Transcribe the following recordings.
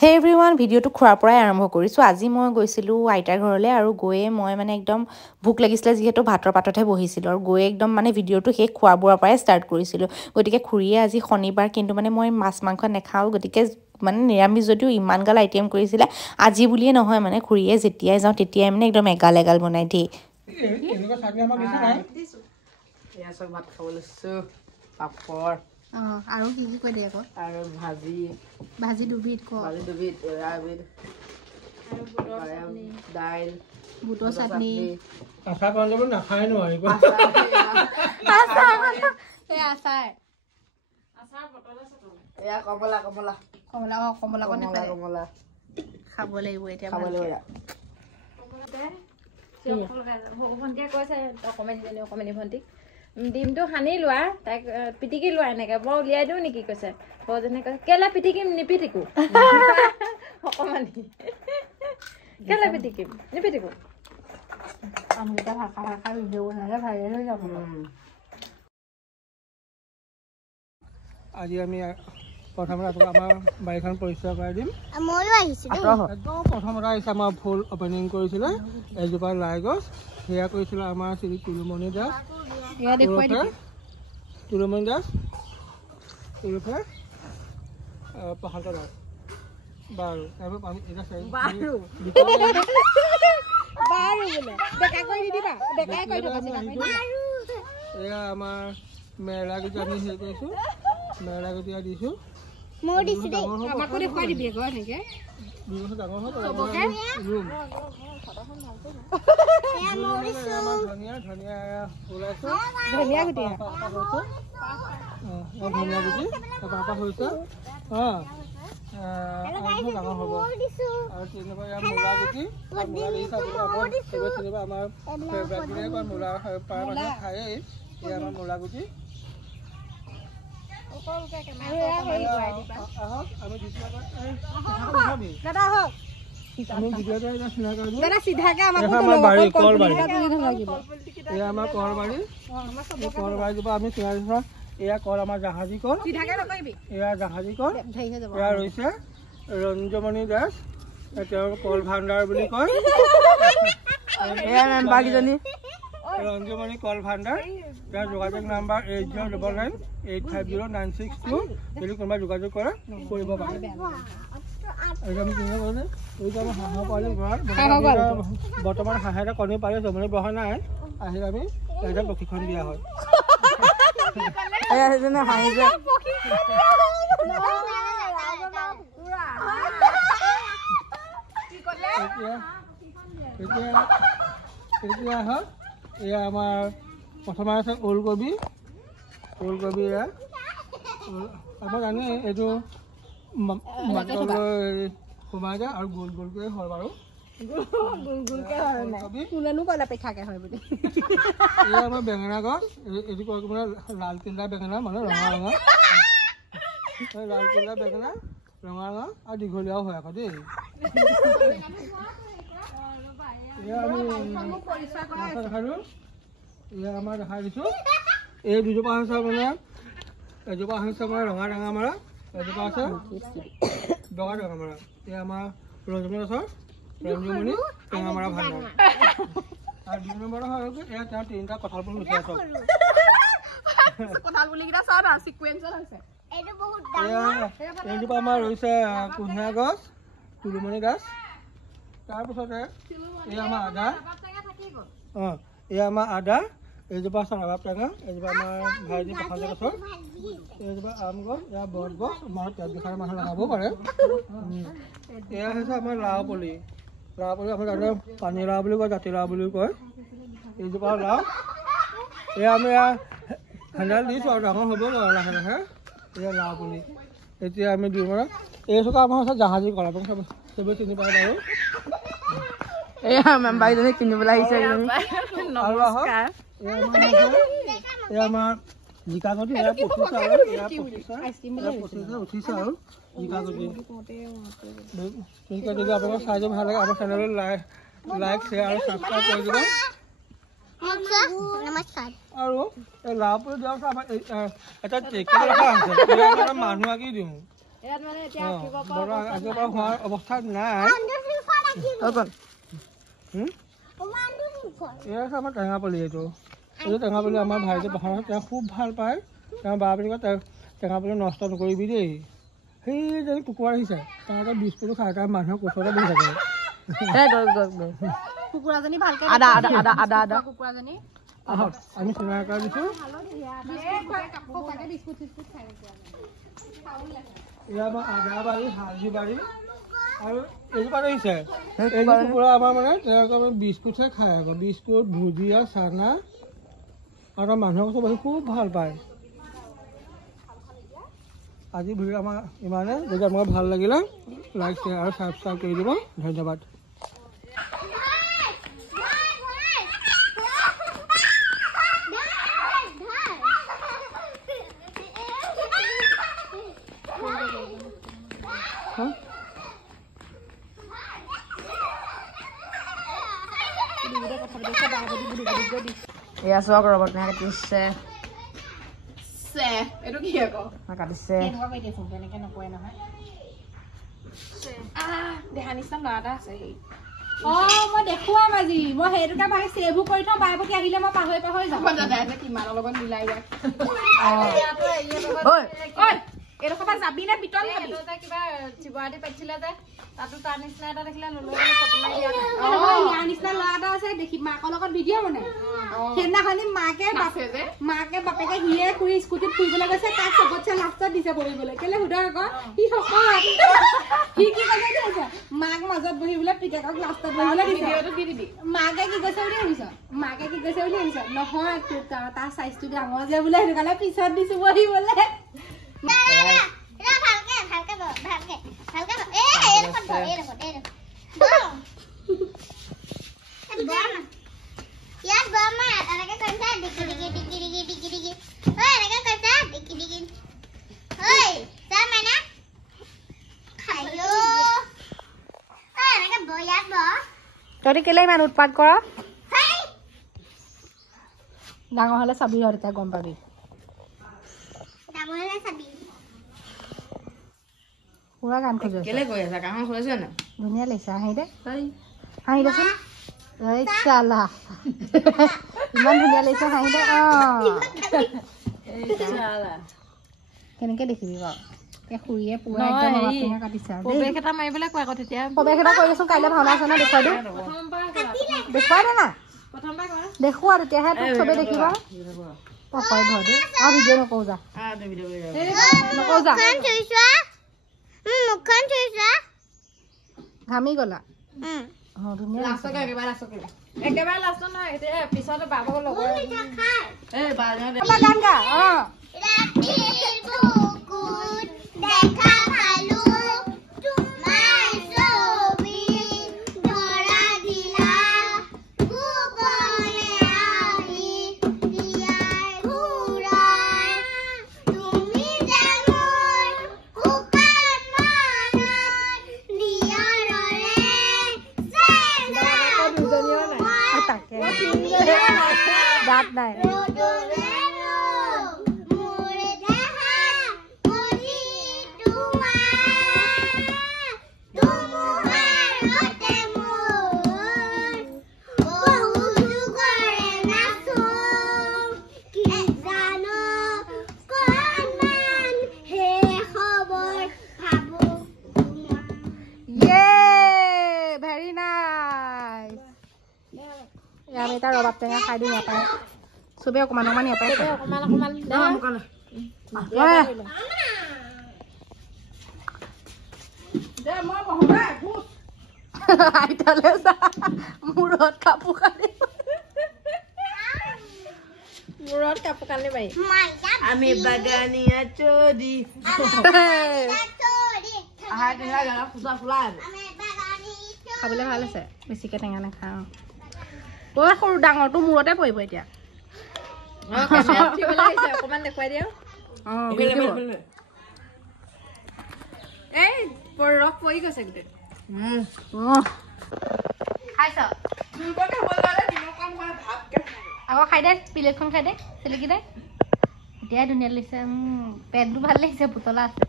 Hey everyone, video to khura pora arambo korisu. Aji moi goisilu aitar ghorole aru goye moi mane ekdom bhuk lagisile jihetu bhator patothe bohisilu aru goye ekdom mane video to he khua bura parai start korisilu. Gotike khuriye aji shonibar kintu mane moi mas mangkho nekhao gotike মানে নিৰামিষ যদিও ইমান গাল item কৰিছিলে আজি বুলিয়ে নহয় মানে খুৰিয়ে যেতিয়াই যাও তেতিয়াই মানে একদম এগাল এগাল বনাই দি এনেকুৱা চাটনি আমাৰ দিছে নাই এয়া সব ভাত খাবলৈছো পাপৰ আৰু কি কি কৈ দে আকৌ আৰু ভাজি দুবিধ এয়া বিধ আৰু দাইল বুটৰ চাটনি আচাৰ বনাব নাখায় নোৱাৰিব আচাৰ বটলৰ চাটনি এয়া কমলা খাব লাগিব এতিয়া খাব লাগিব ভন্টিয়ে কৈছে অকমানি ভন্টি ডিমটো সানি লোৱা তাক পিটিকি লোৱা এনেকে বৰ উলিয়াই দিওঁ নেকি কৈছে সজনে কৈছে কেলা পিটিকিম নিপিটিকো অকমানি কেলা পিটিকিম নিপিটিকো আমকেইটা ভাষা ভিডিঅ' বনালে ভাইৰেল হৈ যাব আজি আমি প্ৰথমতে আমাৰ বাৰীখন পৰিষ্কাৰ কৰি দিম ময়ো আহিছিলোঁ প্ৰথমতে আহিছে আমাৰ ফুল অপেনিং কৰিছিলে এজোপা লাই গছ সেয়া কৰিছিলে আমাৰ শ্ৰী তুলুমণি দাস প্ৰশান্ত দাস বাৰু আমি এয়া আমাৰ মেলা গুটি আমি হেৰি কৰিছোঁ মেলা গুটি দিছোঁ ধনিয়া গুটি পাপা হৈছে ডাঙৰ হ'ব আৰু তেনেকুৱা মূলা গুটি আমাৰ ফেভৰেট মূলা প্ৰায় মানুহে খায়েই এয়া আমাৰ মূলা গুটি এয়া কল আমাৰ জাহাজী কল এয়া জাহাজী কল এয়া ৰৈছে ৰঞ্জমণি দাস তেওঁৰ কল ভাণ্ডাৰ বুলি কয় ৰঞ্জমণি কল ভাণ্ডাৰ তেওঁৰ যোগাযোগ নাম্বাৰ 8099850962 যদি কোনোবাই যোগাযোগ কৰে কৰিব পাৰে হাঁহৰ পোৱালি ঘৰত বৰ্তমান হাঁহে এটা কণী পাৰি জমনি বহা নাই আহি আমি এটা প্ৰশিক্ষণ দিয়া হয় এতিয়া হওক এয়া আমাৰ প্ৰথমে আছে ওলকবি এয়া আমাৰ জানে এইটো সোমাই যায় আৰু গোল গোলকৈ হয় বাৰু আমাৰ বেঙেনা গছ এইটো কয় মানে লাল পিল্লা বেঙেনা মানে ৰঙা লাল পিল্লা বেঙেনা ৰঙা আৰু দীঘলীয়াও হয় আকৌ দেই এয়া আমাৰ দেখাই দিছোঁ এই দুজোপা হৈছে মানে এজোপা হৈছে আমাৰ ৰঙা টেঙামৰা এজোপা আছে বগা টেঙামৰা এয়া আমাৰ ৰঞ্জুমণি টেঙামৰা ভাণ্ডাৰ আৰু 2 নম্বৰ হয় এয়া তেওঁ 3টা কঁঠাল ফুল মিঠাই আছে এইজোপা আমাৰ ৰৈছে কুঁহিয়াৰ গছ তুলুমণি গছ তাৰপিছতে এয়া আমাৰ আদা এয়া আমাৰ আদা এইজোপা আছে ৰবাব টেঙা এইজোপা আমাৰ ভাইটি প্ৰশান্ত গছৰ এইজোপা আম গছ এয়া বট গছ আমাৰ তেল বিষাৰ মানুহ লগাবও পাৰে এয়া হৈছে আমাৰ লাও পুলি আমাৰ তাতে পানী লাও বুলি কয় জাতিলাও বুলি কয় এইজোপা লাও এয়া আমি হেণ্ডেল দিছোঁ আৰু ডাঙৰ হ'ব লাহে লাহে এয়া লাও পুলি এতিয়া আমি দিওঁ মানে এইজোপা আমাৰ হৈছে জাহাজী কল আপুনি চবেই চিনি পায় বাৰু এয়া মেম্বাৰজনী কিনিবলৈ আহিছে এয়া আমাৰ জিকা গুটি এয়া পচিছে আৰু জিকা গুটি যদি আপোনালোকৰ চাই ভাল লাগে আমাৰ চেনেলত লাইক শ্বেয়াৰ আৰু ছাবস্ক্ৰাইব কৰি দিব আৰু এই লাও পুলি দিয়াৰ পিছত আমাৰ এটা টেকেলি ৰখা আছে মানুহ আঁকি দিওঁ ইয়াত মানে এতিয়া আঁকিব পৰা বড় আঁকিব পৰা হোৱাৰ অৱস্থাত নাই এয়া আছে আমাৰ টেঙাপলি এইটো টেঙাপলি আমাৰ ভাইটি পঢ়া তেওঁ খুব ভাল পায় তেওঁ বা বুলি কয় টেঙাপলি নষ্ট নকৰিবি দেই সেই যে কুকুৰা আহিছে তেওঁলোকে বিস্কুটো খাই তাৰ মানুহৰ ওচৰতে বহি থাকে কুকুৰাজনী ভালকে কুকুৰাজনী আহক আমি চিনাই কৰা দিছোঁ এয়া আমাৰ আদা বাৰী হালধি বাৰী আৰু এইজোপা আহিছে এইবোৰ কুকুৰা আমাৰ মানে তেওঁলোকে মানে বিস্কুটহে খায় আকৌ বিস্কুট ভুজিয়া চানা আৰু মানুহৰ ওচৰত বহি খুব ভাল পায় আজি ভিডিঅ' আমাৰ ইমানে যদি আপোনালোকৰ ভাল লাগিলে লাইক শ্বেয়াৰ আৰু ছাবস্ক্ৰাইব কৰি দিব ধন্যবাদ এয়া চাওক ৰবট নাই কাটিছে এইটো কি আকৌ কাটিছে এনেকে নকৰে নহয় দেহা নিচিনা ল'ৰা এটা আছে সেই মই দেখুৱাম আজি মই সেইটোকে ভাবি চেভো কৰি থওঁ বাৰে প্ৰতি আহিলে মই পাহৰি যাম দাদাই কিমানৰ লগত মিলাই যায় এইডোখৰ পৰা যাবি নে ভিতৰত কিবা শিৱৰাত্ৰি পাতিছিলে যে তাতো তাৰ নিচিনা এটা দেখিলে ল'লো ইয়াৰ নিচিনা ল'ৰা এটা আছে দেখি মাকৰ লগত ভিডিঅ' বনাই সেইদিনাখনি মাকে বাপেকে হিয়ে খুৰি স্কুটিত ফুৰিবলৈ গৈছে তাক চবতছে লাষ্টত দিছে বহিবলৈ কেলে সোধা আকৌ সি শকত সি কি কৈছে মাক মাজত বহিবলৈ পিতেকক লাষ্টত বহিবলৈ দিছে মাকে কি কৈছে বুলি ভাবিছ নহয় তাৰ চাইজটো ডাঙৰ যে বোলে সেইটো কাৰণে পিছত দিছো বহিবলৈ তহঁতি কেলে ইমান উৎপাত কৰ ডাঙৰ হলে চাবি আৰু তেতিয়া গম পাবি পুৰা গান খোজে কেলে কৈ আছা কাম খোজে না ধুনীয়া লাগিছে হাঁহি দেচোন চালা ইমান ধুনীয়া লাগিছে হাঁহি দে কেনেকে দেখিবি বাৰু খুৰীয়ে পুৰা একদম কাটিছে প্ৰৱেশ এটা মাৰিবলৈ কয় আকৌ তেতিয়া প্ৰৱেশ এটা কৰিছোন কাইলৈ ভাওনা আছে না দেখুৱাই দিওঁ দেখুৱাই দে না দেখুৱা তেতিয়াহে তোক চবেই দেখিব পাপাই ঘৰতে আৰু ভিডিঅ' নকৰো যা ঘামি গলা ধুনীয়া একেবাৰে লাষ্টত নহয় এতিয়া পিছত বাবক লগৰ গান গা দাঁত নাই আমি এটা ৰবাব টেঙা খাই দিওঁ ইয়াৰ পৰাই চবেই অকণমান অকণমান ইয়াৰ পৰাই আইতালে চা মূৰত কাপোৰ কানি মাৰি আমি বাগানীয়া চৰি খাবলৈ ভাল আছে বেছিকৈ টেঙা নাখাওঁ বৰ সৰু ডাঙৰটো মূৰতে পৰিব এতিয়া অকণমান দেখুৱাই দিওঁ এই ৰস পৰি গৈছে গোটেই খাইছ আকৌ খাই দে প্লেটখন খাই দে চেলেকি দে এতিয়াই ধুনীয়া লাগিছে পেটটো ভাল লাগিছে পুতলা আছে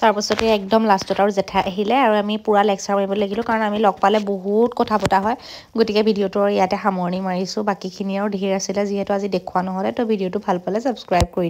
তাৰপাছতে একদম লাষ্টত আৰু জেঠাই আহিলে আৰু আমি পুৰা লেকচাৰ মাৰিব লাগিলোঁ কাৰণ আমি লগ পালে বহুত কথা পতা হয় গতিকে ভিডিঅ'টো আৰু ইয়াতে সামৰণি মাৰিছোঁ বাকীখিনি আৰু ধেৰ আছিলে যিহেতু আজি দেখুওৱা নহ'লে তো ভিডিঅ'টো ভাল পালে ছাবস্ক্ৰাইব কৰি